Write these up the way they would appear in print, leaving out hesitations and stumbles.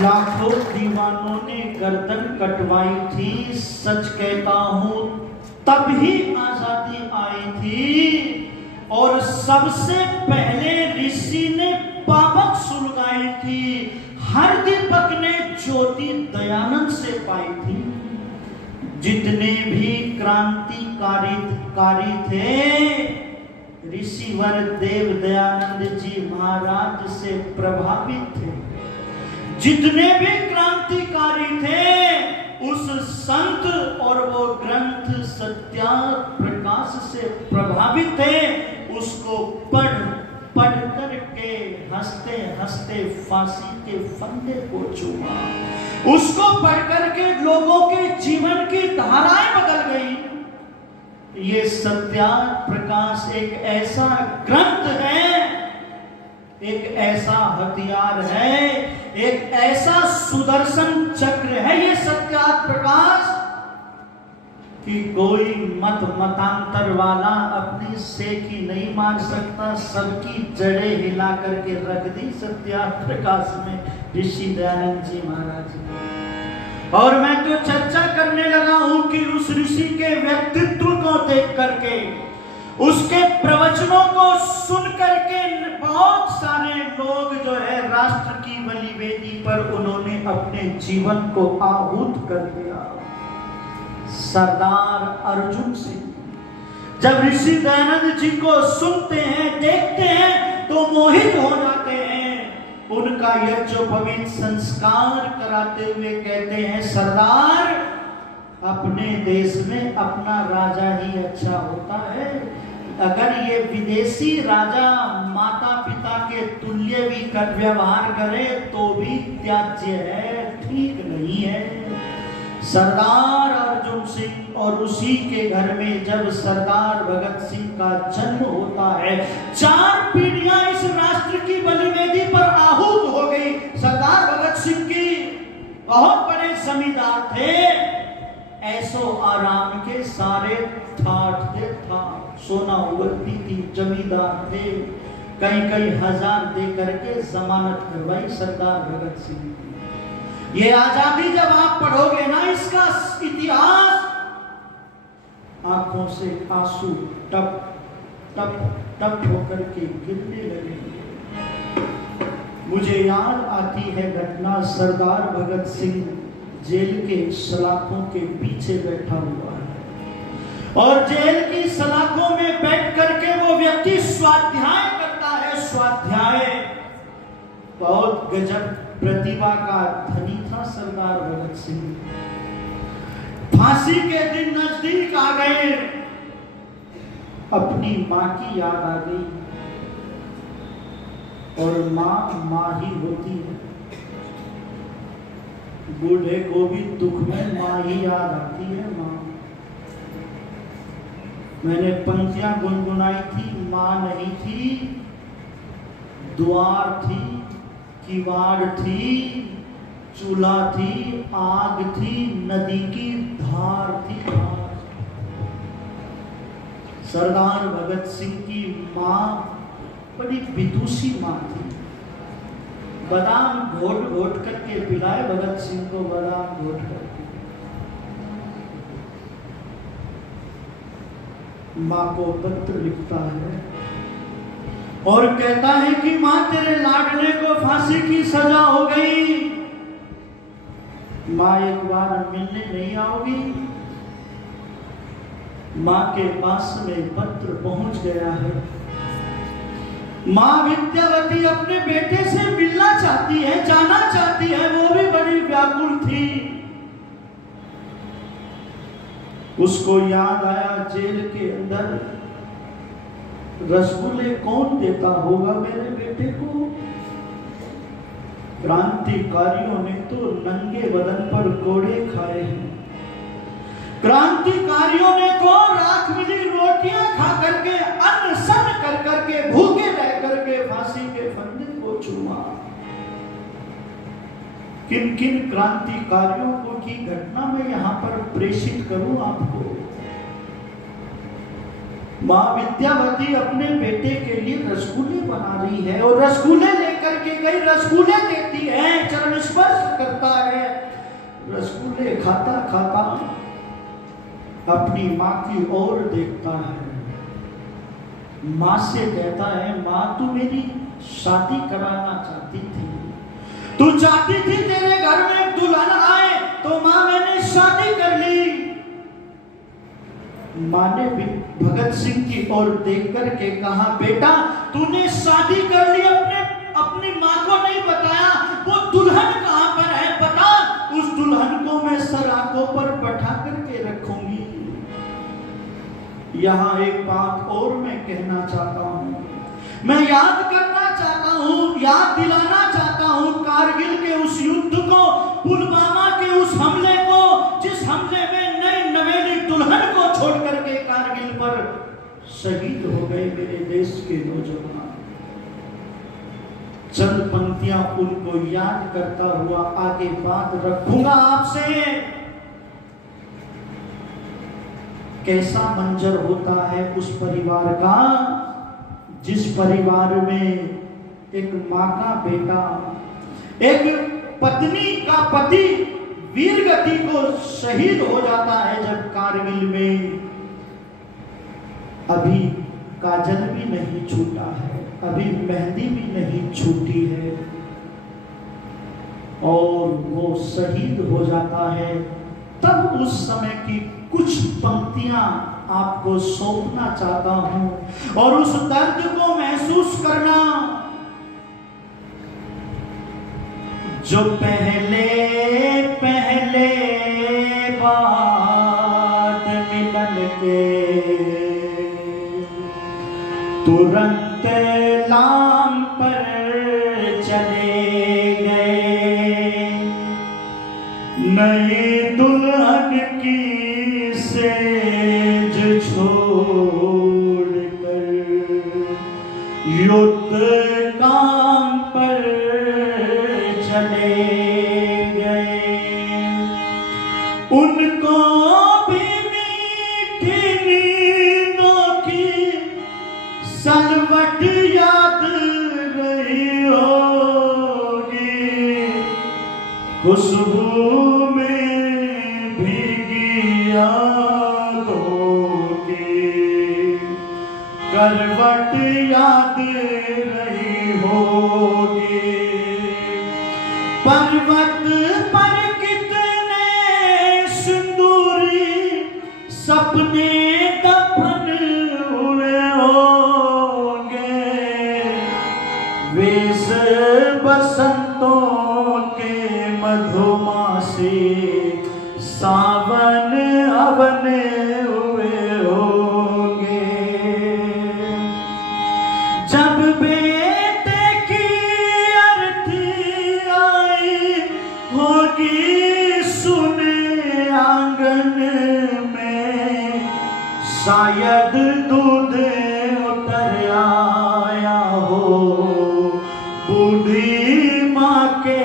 लाखों दीवानों ने गर्दन कटवाई थी, सच कहता हूं तब ही आजादी आई थी। और सबसे पहले ऋषि ने पावक सुलगाई थी, हर दीपक ने ज्योति दयानंद से पाई थी। जितने भी क्रांतिकारी थे ऋषिवर देव दयानंद जी महाराज से प्रभावित थे। जितने भी क्रांतिकारी थे उस संत और वो ग्रंथ सत्या प्रकाश से प्रभावित थे। उसको पढ़ करके हंसते हंसते फांसी के फंदे को चूमा। उसको पढ़ करके लोगों के जीवन की धाराएं बदल गई। ये सत्या प्रकाश एक ऐसा ग्रंथ है, एक ऐसा हथियार है, एक ऐसा सुदर्शन चक्र है ये सत्या प्रकाश कि कोई मतांतर वाला अपनी सेकी नहीं मार सकता। सबकी जड़ें हिला करके रख दी सत्या प्रकाश में ऋषि दयानंद जी महाराज ने। और मैं तो चर्चा करने लगा हूं कि उस ऋषि के व्यक्तित्व को देख करके, उसके प्रवचनों को सुन करके बहुत सारे लोग जो है राष्ट्र की बलि वेदी पर उन्होंने अपने जीवन को आहूत कर दिया। सरदार अर्जुन सिंह जब ऋषि दयानंद जी को सुनते हैं, देखते हैं तो मोहित हो जाते हैं। उनका यज्ञोपवीत संस्कार कराते हुए कहते हैं, सरदार अपने देश में अपना राजा ही अच्छा होता है। अगर ये विदेशी राजा माता पिता के तुल्य भी कर व्यवहार करे तो भी त्याज्य है, ठीक नहीं है। सरदार अर्जुन सिंह और उसी के घर में जब सरदार भगत सिंह का जन्म होता है, 4 पीढ़ियां इस राष्ट्र की बलिवेदी पर आहूत हो गई। सरदार भगत सिंह की बहुत बड़े जमींदार थे, ऐसो आराम के सारे ठाठ थे, सोना उगलती थी, जमींदार थे। कई हजार दे करके जमानत करवाई सरदार भगत सिंह। ये आजादी जब आप पढ़ोगे ना, इसका इतिहास, आंखों से आंसू टप टप टप होकर के गिरने लगेंगे। मुझे याद आती है घटना, सरदार भगत सिंह जेल के सलाखों के पीछे बैठा हुआ है और जेल की सलाखों में बैठ करके वो व्यक्ति स्वाध्याय करता है। स्वाध्याय बहुत गजब प्रतिभा का धनी था सरदार भगत सिंह। फांसी के दिन नजदीक आ गए, अपनी मां की याद आ गई और मां ही होती है। बूढ़े को भी दुख में मां ही याद आती है। मां, मैंने पंक्तियां गुनगुनाई थी, मां नहीं थी, द्वार थी, किवाड़ थी, चूल्हा थी, आग थी, नदी की धार थी। सरदार भगत सिंह की मां बड़ी विदुषी मां थी। बादाम घोट घोट करके पिलाए भगत सिंह को, बादाम घोट करके। मां को पत्र लिखता है और कहता है कि मां तेरे लाडले को फांसी की सजा हो गई, मां एक बार मिलने नहीं आओगी। मां के पास में पत्र पहुंच गया है। मां विद्यावती अपने बेटे से मिलना चाहती है, जाना चाहती है, वो भी बड़ी व्याकुल थी। उसको याद आया जेल के अंदर रसगुल्ले कौन देता होगा मेरे बेटे को। क्रांतिकारियों ने तो नंगे बदन पर कोड़े खाए हैं। क्रांतिकारियों ने तो राख मिली रोटियां खा करके, अन्न सन कर करके, भूखे रह करके फांसी के फंदे को चूमा। किन किन क्रांतिकारियों को की घटना में यहां पर प्रेषित करूं आपको। माँ विद्यावती अपने बेटे के लिए रसगुल्ले बना रही है और रसगुल्ले लेकर के गई, रसगुल्ले देती है, चरण स्पर्श करता है। रसगुल्ले खाता खाता अपनी माँ की ओर देखता है, माँ से कहता है, माँ तू मेरी शादी कराना चाहती थी, तू चाहती थी तेरे घर में दुल्हन आए, तो माँ मैंने शादी कर ली। माँ ने भी भगत सिंह की ओर देख करके कहा, बेटा तूने शादी कर ली, अपनी माँ को नहीं बताया, वो दुल्हन कहाँ पर है बता, उस दुल्हन को मैं सराखों पर बैठा करके रखूंगी। यहाँ एक बात और मैं कहना चाहता हूँ, मैं याद करना चाहता हूँ, याद दिलाना चाहता हूँ कारगिल के उस युद्ध को, पुलवामा के उस हमले को, जिस हमले में नई नवेली दुल्हन को छोड़ करके कारगिल पर शहीद हो गए मेरे देश के नौजवान। चंद पंक्तियां उनको याद करता हुआ आगे बात रखूंगा आपसे। कैसा मंजर होता है उस परिवार का जिस परिवार में एक माँ का बेटा, एक पत्नी का पति वीरगति को शहीद हो जाता है। जब कारगिल में अभी काजल भी नहीं छूटा है, अभी मेहंदी भी नहीं छूटी है और वो शहीद हो जाता है, तब उस समय की कुछ पंक्तियां आपको सौंपना चाहता हूं और उस दर्द को महसूस करना। जो पहले पहले बात मिलन के तुरंत लाम पर चले गए, नई दुल्हन की सेज छोड़ कर युद्ध काम पर चले गए। उनको भी मीठी नींदों की सलवट याद रही होगी, खुशबू में भीगी यादों की करवट याद रही होगी। पर्वत पर कितने सिंदूरी सपने दफन हुए होंगे, वेश बसंतों के मधुमासी सावन हवन हुए होंगे। जब बेटे की अर्थी आई होगी सुने आंगन में, शायद दूध उतर आया हो बूढ़ी माँ के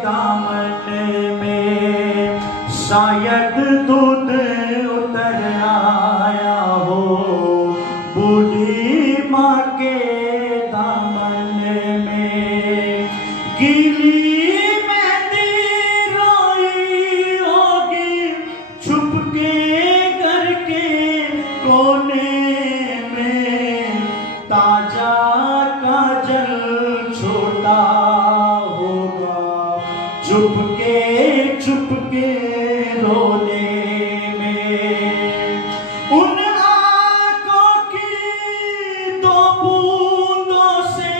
दामन में, शायद दूध उतर आया हो बूढ़ी माँ के दामन में। गीली मेहंदी रोई होगी छुपके घर के कोने में, ताजा काजल छोटा होगा चुपके चुपके रोने में। उन आंखों की दो बूंदों से,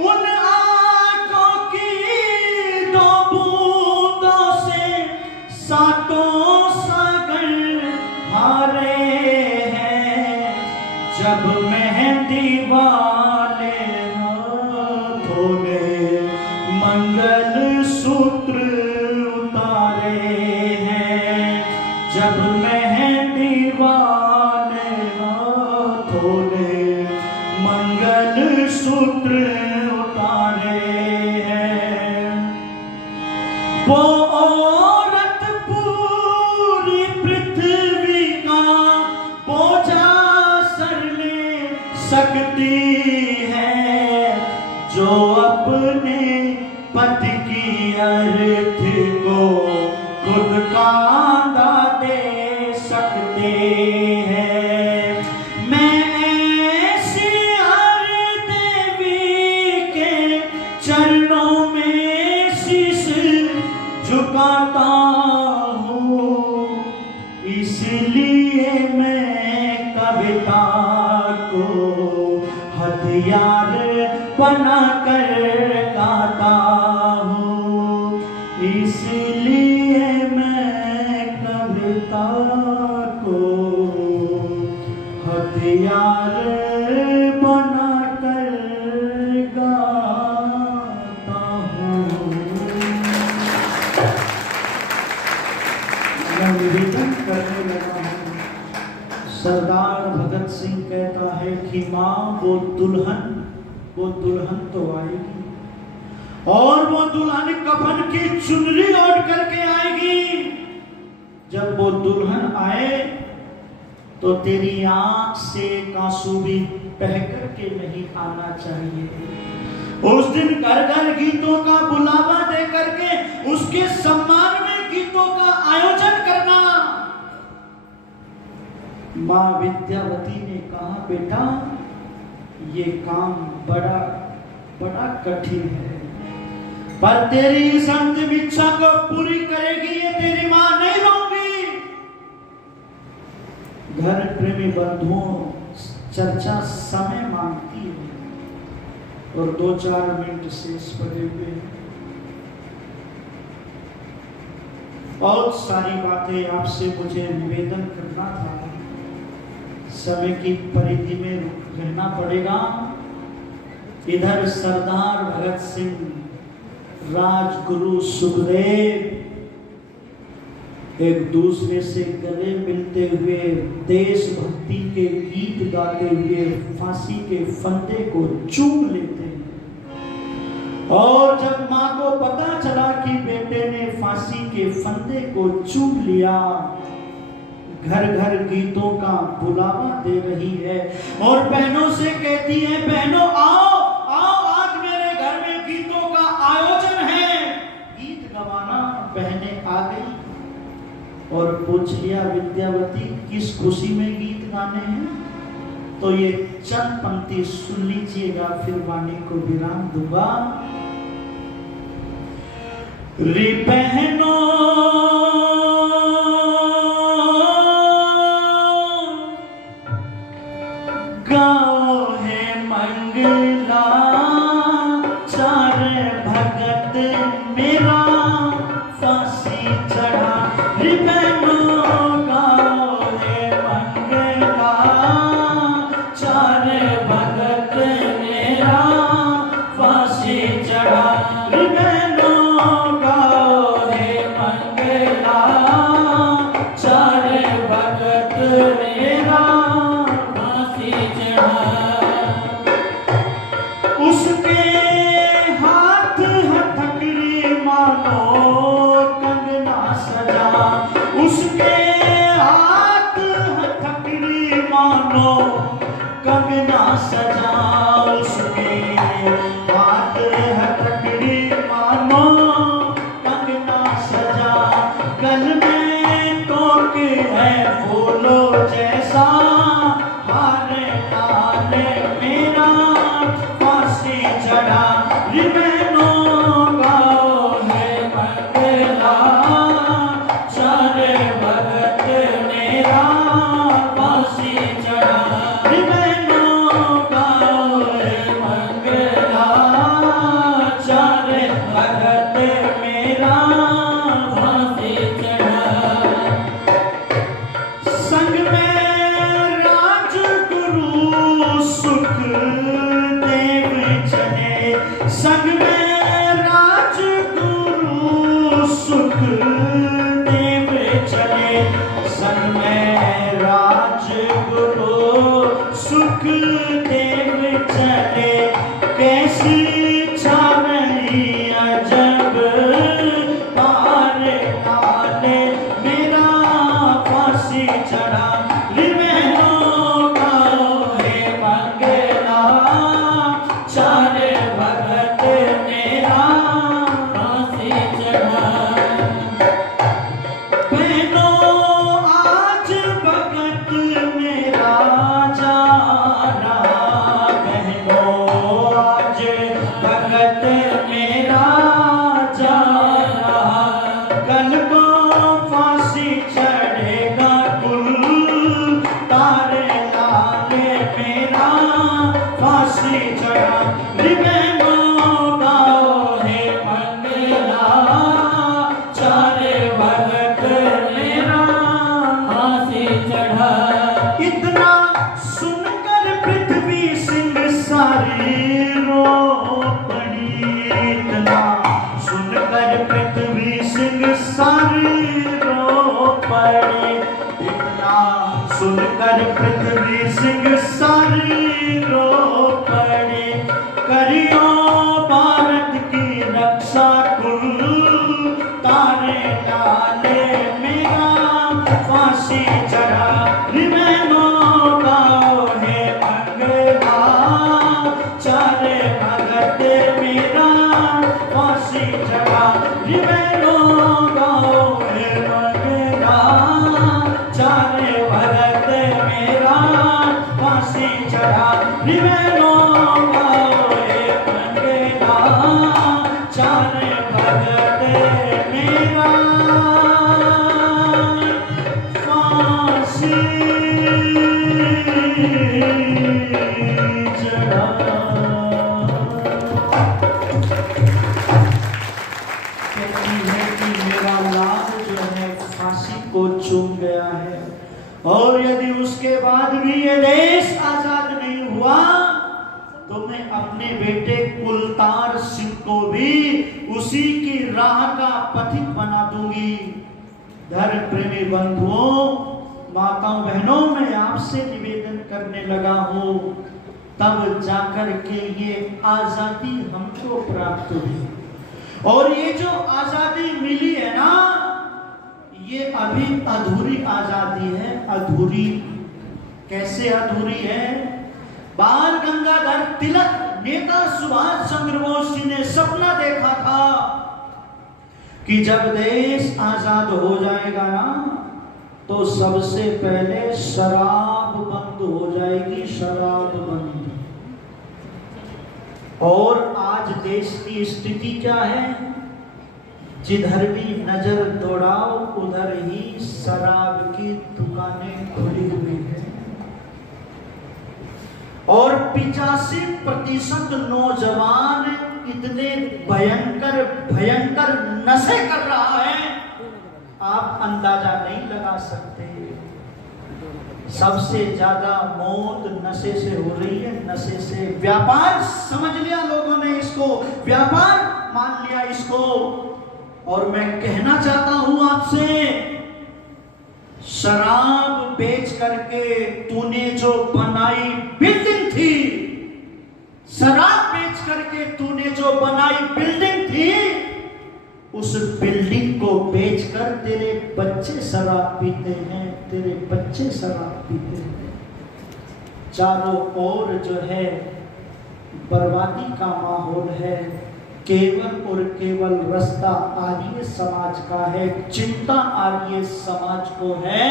उन आंखों की दो बूंदों से सातों सागर हारे हैं। जब मेहंदी वाले हाथों ने मंगल सूत्र उतारे हैं, जब मेहंदी वाले हाथों ने मंगल सूत्र उतारे हैं। वो औरत पूरी पृथ्वी का बोझा सकती है, जो अपने पति की अर्थ को खुद कांधा दे सकते हैं। मैं ऐसी हर देवी के चरणों में शीश झुकाता हूँ, इसलिए मैं कविता को हथियार बना कर गाता हूँ, इसलिए मैं कविता को हथियार बना कर गाता हूँ। मैं निवेदन करने लगा हूँ। सरदार भगत सिंह कहता है कि माँ वो दुल्हन तो आएगी, और वो दुल्हन कफन की चुनरी ओढ़ करके आएगी। जब वो दुल्हन आए तो तेरी आंख से एक आंसू भी बह करके नहीं आना चाहिए। उस दिन घर घर गीतों का बुलावा दे करके उसके सम्मान में गीतों का आयोजन करना। मां विद्यावती ने कहा, बेटा ये काम बड़ा बड़ा कठिन है, पर तेरी इस अंतिम इच्छा को पूरी करेगी ये तेरी मां, नहीं रहूंगी। घर प्रेमी बंधुओं, चर्चा समय मांगती है और 2-4 मिनट शेष पड़े हुए हैं। बहुत सारी बातें आपसे मुझे निवेदन करना था, समय की परिधि में रहना पड़ेगा। इधर सरदार भगत सिंह, राजगुरु सुखदेव एक दूसरे से गले मिलते हुए देशभक्ति के गीत गाते हुए फांसी के फंदे को चूम लेते हैं। और जब मां को पता चला कि बेटे ने फांसी के फंदे को चूम लिया, घर घर गीतों का बुलावा दे रही है और बहनों से कहती है, बहनों आओ आओ, आज मेरे घर में गीतों का आयोजन है, गीत गवाना। बहनें आ गई और पूछ लिया, विद्यावती किस खुशी में गीत गाने हैं? तो ये चंद पंक्ति सुन लीजिएगा, फिर वाणी को विराम दूंगा। रे बहनों गाओ है मंगला, चार भगत मेरा फांसी चढ़ा। रे बहनों गाओ है मंगला, चार भगत मेरा फांसी चढ़ा। रे बहनों गाओ है मंगला, चार भगत मेरा उसके हाथ हथकड़ी मानो कंगना सजा, उसके हाथ हथकड़ी मानो कंगना सजा, उसके हाथ हथकड़ी मानो कंगना सजा। गल में तोक है फूलों जैसा, हार लाल मेरा फांसी चढ़ा। रे बहनों गाओ है मंगला, चार भगत मेरा फांसी चढ़ा। रे बहनों गाओ है मंगला, चार भगत मेरा फांसी चढ़ा। संग में राजगुरु सुखदेव चले, संग में फांसी चढ़ा रिबेनो गाओ है मंगला चारे भगत मेरा फांसी चढ़ा। इतना सुनकर पृथ्वी सिंह सारी रो पड़ी। इतना सुनकर पृथ्वी सिंह सारी रो पड़े। इतना सुनकर पृथ्वी सिंह सारी रो पड़े। करियो भारत की रक्षा कुल तारे डाले मेरा फांसी चढ़ा रिबेनो गाओ है मंगला चारे भगत मेरा फांसी चढ़ा रिबेनो गाओ है मंगला चारे भगत मेरा फांसी चढ़ा रिबेनो गाओ है मंगला चारे भगत मेरा फांसी चढ़ा। कहती है कि मेरा लाल जो है फांसी को चूम गया है और यदि उसके बाद भी ये देश आजाद नहीं हुआ तो मैं अपने बेटे कुलतार सिंह को भी उसी की राह का पथिक बना दूंगी। धर्म प्रेमी बंधुओं, माताओं, बहनों, मैं आपसे निवेदन करने लगा हूं तब जाकर के ये आजादी हमको प्राप्त हुई। और ये जो आजादी मिली है ना, ये अभी अधूरी आजादी है। अधूरी कैसे अधूरी है? बाल गंगाधर तिलक, नेता सुभाष चंद्र बोस जी ने सपना देखा था कि जब देश आजाद हो जाएगा ना तो सबसे पहले शराब बंद हो जाएगी, शराब बंद। और आज देश की स्थिति क्या है? जिधर भी नजर दौड़ाओ उधर ही शराब की दुकानें खुली हुई है और 85% नौजवान इतने भयंकर भयंकर नशे कर रहा है, आप अंदाजा नहीं लगा सकते। सबसे ज्यादा मौत नशे से हो रही है, नशे से। व्यापार समझ लिया लोगों ने इसको, व्यापार मान लिया इसको। और मैं कहना चाहता हूं आपसे, शराब बेच करके तूने जो बनाई बिल्डिंग थी, शराब बेच करके तूने जो बनाई बिल्डिंग थी, उस बिल्डिंग को बेचकर तेरे बच्चे शराब पीते हैं, तेरे बच्चे शराब पीते हैं। चारों ओर जो है बर्बादी का माहौल है। केवल और केवल रास्ता आर्य समाज का है, चिंता आर्य समाज को है।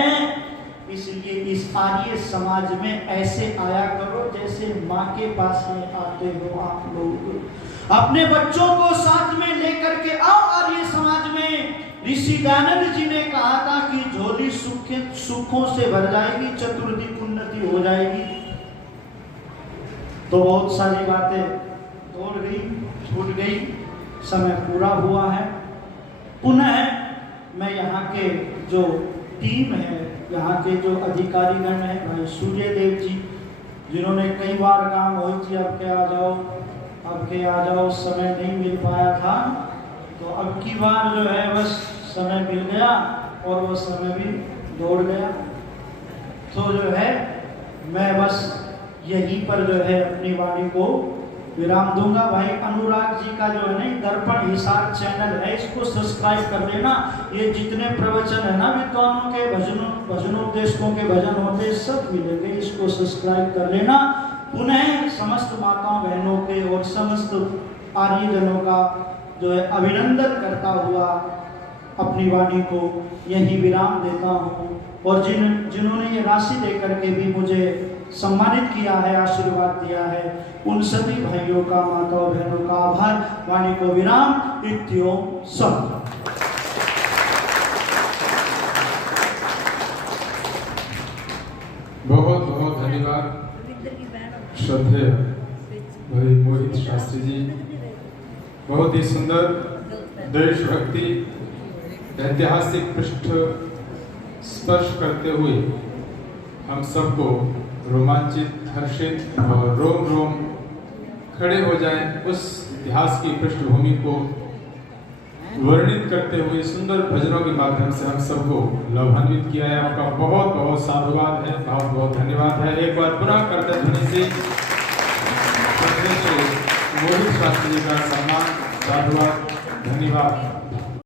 इसलिए इस आर्य समाज में ऐसे आया करो जैसे माँ के पास में आते हो आप लोग। अपने बच्चों को साथ में लेकर के आओ आर्य समाज में। ऋषि दयानंद जी ने कहा था कि झोली सुखों से भर जाएगी, चतुर्दिक उन्नति हो जाएगी। तो बहुत सारी बातें दौड़ गई, छूट गई, समय पूरा हुआ है। पुनः मैं यहाँ के जो टीम है, यहाँ के जो अधिकारीगण हैं, भाई सूर्यदेव जी, जिन्होंने कई बार काम हो जी अब के आ जाओ, अब के आ जाओ, समय नहीं मिल पाया था, तो अब की बार जो है बस समय मिल गया और वो समय भी दौड़ गया। तो जो है मैं बस यहीं पर जो है अपनी वाणी को विराम दूंगा। भाई अनुराग जी का जो है ना दर्पण हिसार चैनल है, इसको सब्सक्राइब कर लेना। ये जितने प्रवचन है ना विद्वानों के, भजनोपदेशकों के भजन होते सब मिलेंगे, इसको सब्सक्राइब कर लेना। पुनः समस्त माताओं बहनों के और समस्त आर्यजनों का जो है अभिनंदन करता हुआ अपनी वाणी को यही विराम देता हूँ। और जिन्होंने ये राशि देकर के भी मुझे सम्मानित किया है, आशीर्वाद दिया है, उन सभी भाइयों का, माताओं बहनों का आभार। वाणी को विराम। इत्योम सम। बहुत बहुत धन्यवाद श्रद्धेय भाई मोहित शास्त्री जी बहुत ही सुंदर देशभक्ति ऐतिहासिक पृष्ठ स्पर्श करते हुए हम सबको रोमांचित, हर्षित और रोम रोम खड़े हो जाएं उस इतिहास की पृष्ठभूमि को वर्णित करते हुए सुंदर भजनों के माध्यम से हम सबको लाभान्वित किया है। आपका बहुत बहुत साधुवाद है, बहुत बहुत धन्यवाद है। एक बार पुनः करते ध्वनि से मोहित शास्त्री जी का सम्मान, साधुवाद, धन्यवाद।